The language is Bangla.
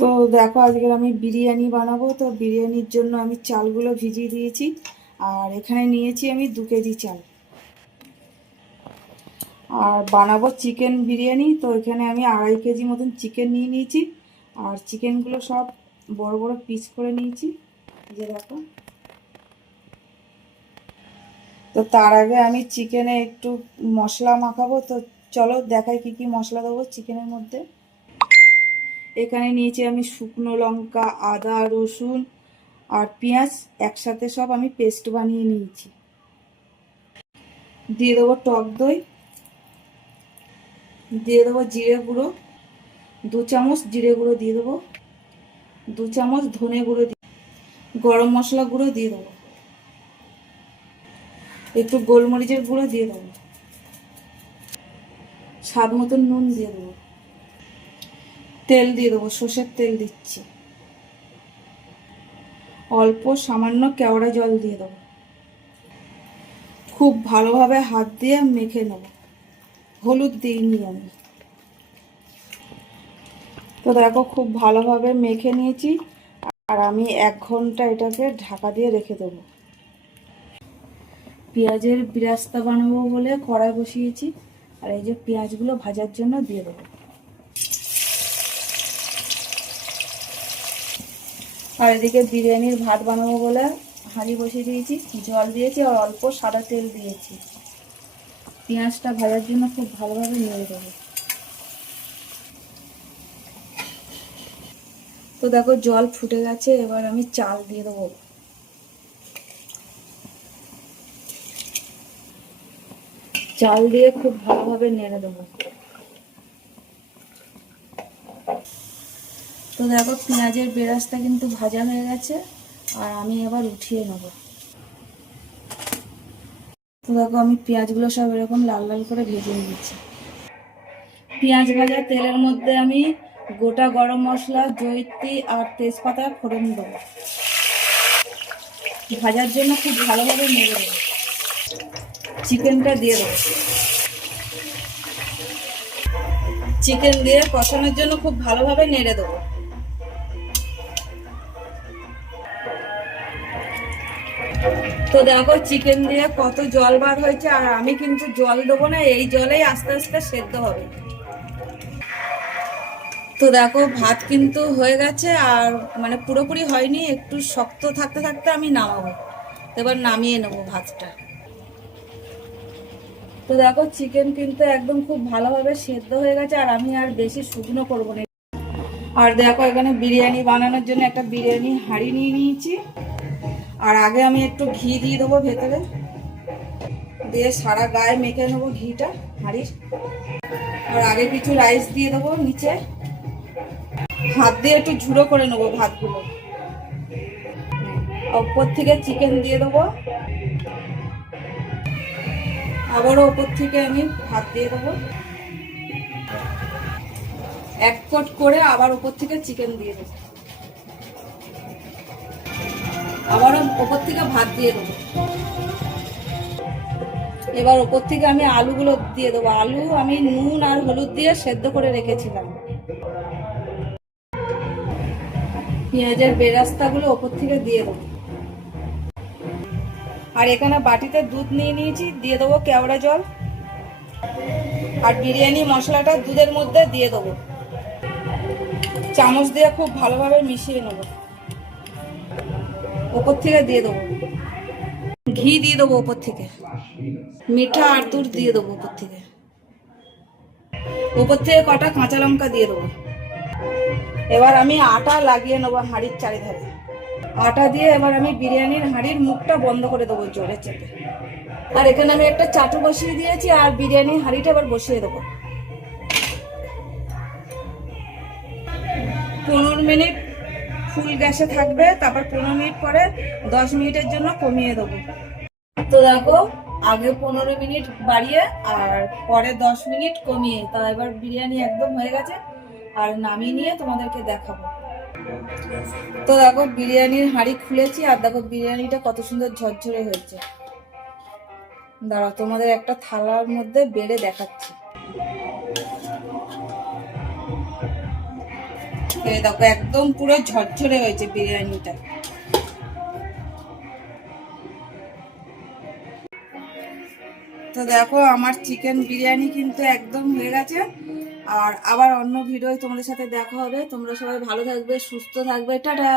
তো দেখো আজকে আমি বিরিয়ানি বানাবো। তো বিরিয়ানির জন্য আমি চালগুলো ভিজিয়ে দিয়েছি। আর এখানে নিয়েছি আমি 2 কেজি চাল। আর বানাবো চিকেন বিরিয়ানি। তো এখানে আমি 2.5 কেজি মতন চিকেন নিয়ে নিয়েছি। আর চিকেনগুলো সব বড় বড় পিস করে নিয়েছি, যে দেখো। তো তার আগে আমি চিকেনে একটু মশলা মাখাবো। তো চলো দেখাই কি কি মশলা দেবো চিকেনের মধ্যে। এখানে নিয়েছি আমি শুকনো লঙ্কা, আদা, রসুন আর পেঁয়াজ একসাথে সব আমি পেস্ট বানিয়ে নিয়েছি। দিয়ে দেবো টক দই, দিয়ে দেবো জিরে গুঁড়ো 2 চামচ, জিরে গুঁড়ো দিয়ে দেবো 2 চামচ, ধনে গুঁড়ো গরম মশলা গুঁড়ো দিয়ে দেবো, একটু গোলমরিচের গুঁড়ো দিয়ে দেবো, স্বাদ মতন নুন দিয়ে দেবো, তেল দিয়ে দেবো, সর্ষের তেল দিচ্ছি, অল্প সামান্য কেওড়া জল দিয়ে দেবো। খুব ভালোভাবে হাত দিয়ে মেখে নেব। হলুদ দিইনি আমি। তো দেখো খুব ভালোভাবে মেখে নিয়েছি। আর আমি 1 ঘন্টা এটাকে ঢাকা দিয়ে রেখে দেবো। পেঁয়াজের বেরেস্তা বানাবো বলে কড়াই বসিয়েছি। আর এই যে পেঁয়াজগুলো ভাজার জন্য দিয়ে দেবো। আর এদিকে বিরিয়ানির ভাত বানাবো বলে হাঁড়ি বসিয়ে দিয়েছি, জল দিয়েছি আর অল্প সাদা তেল দিয়েছি। পেঁয়াজটা ভাজার জন্য খুব ভালোভাবে নেড়ে দেবো। তো দেখো জল ফুটে গেছে, এবার আমি চাল দিয়ে দেবো। চাল দিয়ে খুব ভালোভাবে নেড়ে দেবো। তো দেখো পেঁয়াজের বেরেস্তা কিন্তু ভাজা হয়ে গেছে। আর আমি এবার উঠিয়ে নেব। তো দেখো আমি পেঁয়াজগুলো সব এরকম লাল লাল করে ভেজে নিয়েছি। পেঁয়াজ ভাজা তেলের মধ্যে আমি গোটা গরম মশলা, জয়িত্রী আর তেজপাতা ফোড়ন দেবো। ভাজার জন্য খুব ভালোভাবে নেড়ে দেবো। চিকেনটা দিয়ে দেবো। চিকেন দিয়ে কষানোর জন্য খুব ভালোভাবে নেড়ে দেবো। তো দেখো চিকেন দিয়ে কত জল বার হয়েছে। আর আমি কিন্তু জল দেবো না, এই জলেই আস্তে আস্তে সেদ্ধ হবে। তো দেখো ভাত কিন্তু হয়ে গেছে, আর মানে পুরোপুরি হয়নি, একটু শক্ত থাকতে থাকতে আমি নামাবো। এবার নামিয়ে নেবো ভাতটা। তো দেখো চিকেন কিন্তু একদম খুব ভালোভাবে সেদ্ধ হয়ে গেছে। আর আমি আর বেশি শুকনো করবো না। আর দেখো এখানে বিরিয়ানি বানানোর জন্য একটা বিরিয়ানি হাঁড়ি নিয়ে নিয়েছি। আর আগে আমি একটু ঘি দিয়ে দেবো ভেতরে, দিয়ে সারা গায়ে মেখে নেবো ঘিটা হাঁড়ির। আর আগে কিছু রাইস দিয়ে দেবো নিচে। হাত দিয়ে একটু ঝুড়ো করে নেবো ভাতগুলো। ওপর থেকে চিকেন দিয়ে দেবো। আবারও ওপর থেকে আমি ভাত দিয়ে দেবো। 1 কোট করে আবার ওপর থেকে চিকেন দিয়ে দেবো। আবারও ওপর থেকে ভাত দিয়ে দেবো। এবার ওপর থেকে আমি আলুগুলো দিয়ে দেবো। আলু আমি নুন আর হলুদ দিয়ে সেদ্ধ করে রেখেছিলাম। পেঁয়াজের বেরেস্তাগুলো ওপর থেকে দিয়ে দেবো। আর এখানে বাটিতে দুধ নিয়ে নিয়েছি, দিয়ে দেবো কেওড়া জল। আর বিরিয়ানি মশলাটা দুধের মধ্যে দিয়ে দেবো। চামচ দিয়ে খুব ভালোভাবে মিশিয়ে নেবো। ওপর থেকে দিয়ে দেবো ঘি, দিয়ে দেবো ওপর থেকে মিঠা আতর দিয়ে দেবো ওপর থেকে। ওপর থেকে কটা কাঁচা লঙ্কা দিয়ে দেবো। এবার আমি আটা লাগিয়ে নেবো হাঁড়ির চারিধারে। আটা দিয়ে এবার আমি বিরিয়ানির হাঁড়ির মুখটা বন্ধ করে দেবো জোরে চেপে। আর এখানে আমি একটা চাটু বসিয়ে দিয়েছি। আর বিরিয়ানির হাঁড়িটা এবার বসিয়ে দেবো। 15 মিনিট ফুল গ্যাসে থাকবে, তারপর 15 মিনিট পরে 10 মিনিটের জন্য কমিয়ে দেবো। তো দেখো আগে 15 মিনিট বাড়িয়ে আর পরে 10 মিনিট কমিয়ে, তা এবার বিরিয়ানি একদম হয়ে গেছে। আর নামিয়ে নিয়ে তোমাদেরকে দেখাবো। তো দেখো বিরিয়ানির হাঁড়ি খুলেছি। আর দেখো বিরিয়ানিটা কত সুন্দর ঝরঝরে হয়েছে। দাঁড়াও তোমাদের একটা থালার মধ্যে বেড়ে দেখাচ্ছি। এই দেখো একদম পুরো ঝরঝরে হয়েছে বিরিয়ানিটা। তো দেখো আমার চিকেন বিরিয়ানি কিন্তু একদম হয়ে গেছে। আর আবার অন্য ভিডিও তোমাদের সাথে দেখা হবে। তোমরা সবাই ভালো থাকবে, সুস্থ থাকবে, টাটা।